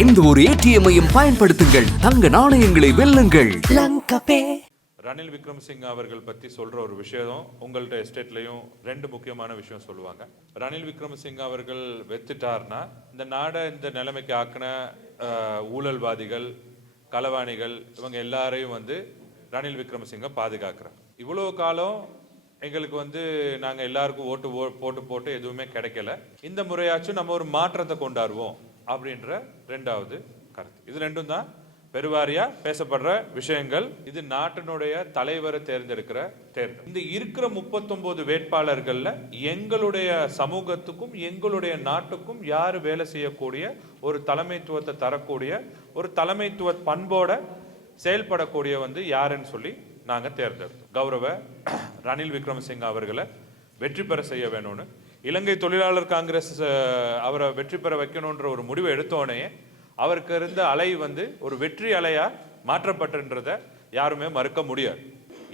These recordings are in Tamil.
எந்த ஒரு ஏடிஎம்மையும் பயன்படுத்துங்கள். தங்க நாணயங்களை வெல்லுங்கள். ரணில் விக்ரமசிங்க அவர்கள் பற்றி சொல்கிற ஒரு விஷயம் உங்கள்ட்ட எஸ்டேட்லையும் ரெண்டு முக்கியமான விஷயம் சொல்லுவாங்க. ரணில் விக்ரமசிங்க அவர்கள் வெத்துட்டார்னா இந்த நாடை இந்த நிலைமைக்கு ஆக்கின ஊழல்வாதிகள் களவாணிகள் இவங்க எல்லாரையும் வந்து ரணில் விக்ரமசிங்க பாதுகாக்கிறார். இவ்வளோ காலம் எங்களுக்கு வந்து நாங்கள் எல்லாருக்கும் ஓட்டு ஓ போட்டு போட்டு எதுவுமே கிடைக்கல. இந்த முறையாச்சும் நம்ம ஒரு மாற்றத்தை கொண்டாடுவோம். அப்படின்ற ரெண்டாவது கருத்து. இது ரெண்டும் தான் பெருவாரியா பேசப்படுற விஷயங்கள். இது நாட்டினுடைய தலைவரை தேர்ந்தெடுக்கிற தேர்தல். இந்த இருக்கிற முப்பத்தொன்பது வேட்பாளர்கள்ல எங்களுடைய சமூகத்துக்கும் எங்களுடைய நாட்டுக்கும் யார் வேலை செய்யக்கூடிய ஒரு தலைமைத்துவத்தை தரக்கூடிய ஒரு தலைமைத்துவ பண்போட செயல்படக்கூடிய வந்து யாருன்னு சொல்லி நாங்கள் தேர்ந்தெடுத்தோம். கௌரவ ரணில் விக்ரமசிங்க அவர்களை வெற்றி பெற செய்ய வேணும்னு இலங்கை தொழிலாளர் காங்கிரஸ் அவரை வெற்றி பெற வைக்கணுன்ற ஒரு முடிவை எடுத்தோடனே அவருக்கு இருந்த அலை வந்து ஒரு வெற்றி அலையாக மாற்றப்பட்டுன்றத யாருமே மறுக்க முடியாது.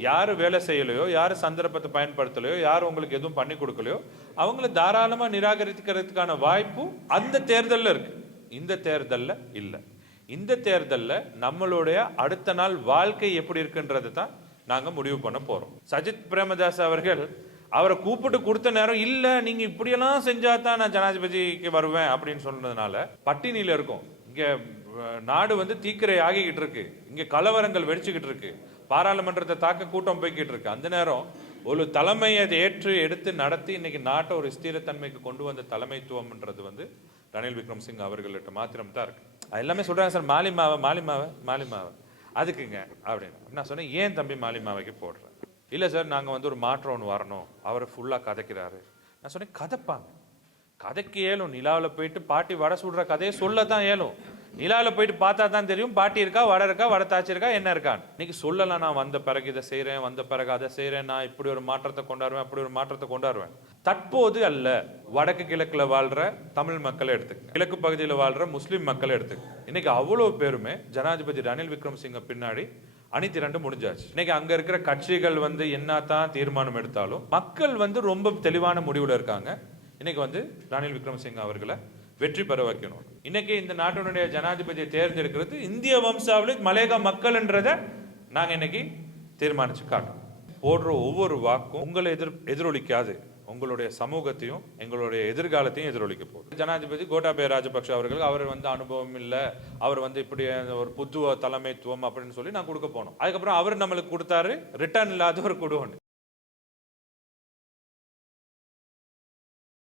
யார் வேலை செய்யலையோ யார் சந்தர்ப்பத்தை பயன்படுத்தலையோ யார் உங்களுக்கு எதுவும் பண்ணி கொடுக்கலையோ அவங்கள தாராளமாக நிராகரிக்கிறதுக்கான வாய்ப்பு அந்த தேர்தலில் இருக்கு. இந்த தேர்தலில் இல்லை. இந்த தேர்தலில் நம்மளுடைய அடுத்த நாள் வாழ்க்கை எப்படி இருக்குன்றது தான் நாங்கள் முடிவு பண்ண போகிறோம் சஜித் பிரேமதாஸ் அவர்கள் அவரை கூப்பிட்டு கொடுத்த நேரம் இல்ல நீங்க இப்படியெல்லாம் செஞ்சா தான் நான் ஜனாதிபதிக்கு வருவேன் அப்படின்னு சொன்னதுனால பட்டினியில இருக்கும். இங்க நாடு வந்து தீக்கிரை ஆகிக்கிட்டு இருக்கு. இங்க கலவரங்கள் வெடிச்சுக்கிட்டு இருக்கு. பாராளுமன்றத்தை தாக்க கூட்டம் போய்கிட்டு இருக்கு. அந்த நேரம் ஒரு தலைமையை ஏற்று எடுத்து நடத்தி இன்னைக்கு நாட்டை ஒரு ஸ்திரத்தன்மைக்கு கொண்டு வந்த தலைமைத்துவம்ன்றது வந்து ரணில் விக்ரம்சிங் அவர்கள்ட்ட மாத்திரம் தான் இருக்கு. அது எல்லாமே சொல்றாங்க சார் மாலிமாவை மாலிமாவை மாலிமாவை. அதுக்குங்க அப்படின்னு. நான் சொன்னேன் ஏன் தம்பி மாலிமாவைக்கு போடுறேன் இல்லை சார் நாங்கள் வந்து ஒரு மாற்றம் ஒன்று வரணும். அவர் ஃபுல்லாக கதைக்கிறாரு. நான் சொன்னேன் கதைப்பாங்க. கதைக்கு ஏலும் நிலாவில் போயிட்டு பாட்டி வடை சுடுற கதையை சொல்ல தான் ஏழும் நிலாவில் போயிட்டு பார்த்தா தான் தெரியும் பாட்டி இருக்கா வடை இருக்கா வடை தாச்சிருக்கா என்ன இருக்கான்னு. இன்னைக்கு சொல்லலாம் நான் வந்த பிறகு இதை செய்கிறேன் வந்த பிறகு அதை செய்கிறேன் நான் இப்படி ஒரு மாற்றத்தை கொண்டாடுவேன் அப்படி ஒரு மாற்றத்தை கொண்டாடுவேன். தற்போது அல்ல வடக்கு கிழக்கில் வாழ்ற தமிழ் மக்களை எடுத்துக்க கிழக்கு பகுதியில் வாழ்ற முஸ்லீம் மக்களை எடுத்துக்க இன்னைக்கு அவ்வளோ பேருமே ஜனாதிபதி ரணில் விக்ரமசிங்க பின்னாடி அணி திரண்டு முடிஞ்சாச்சு. இன்னைக்கு அங்க இருக்கிற கட்சிகள் வந்து என்ன தான் தீர்மானம் எடுத்தாலும் மக்கள் வந்து ரொம்ப தெளிவான முடிவுல இருக்காங்க. இன்னைக்கு வந்து ரணில் விக்ரமசிங்க அவர்களை வெற்றி பெற வைக்கணும். இன்னைக்கு இந்த நாட்டினுடைய ஜனாதிபதியை தேர்ந்தெடுக்கிறது இந்திய வம்சாவளி மலேகா மக்கள்ன்றத நாங்க இன்னைக்கு தீர்மானிச்சு காட்டோம் போடுற ஒவ்வொரு வாக்கும் உங்களை எதிர் எதிரொலிக்காது. உங்களுடைய சமூகத்தையும் எங்களுடைய எதிர்காலத்தையும் எதிரொலிக்க போகுது. ஜனாதிபதி கோட்டாபய ராஜபக்ஷ அவர்கள் அவர் வந்து அனுபவம் இல்லை அவர் வந்து இப்படி ஒரு புது தலைமைத்துவம் அப்படின்னு சொல்லி நான் கொடுக்க போனோம். அதுக்கப்புறம் அவர் நம்மளுக்கு கொடுத்தாரு ரிட்டர்ன் இல்லாத ஒரு குடுவன்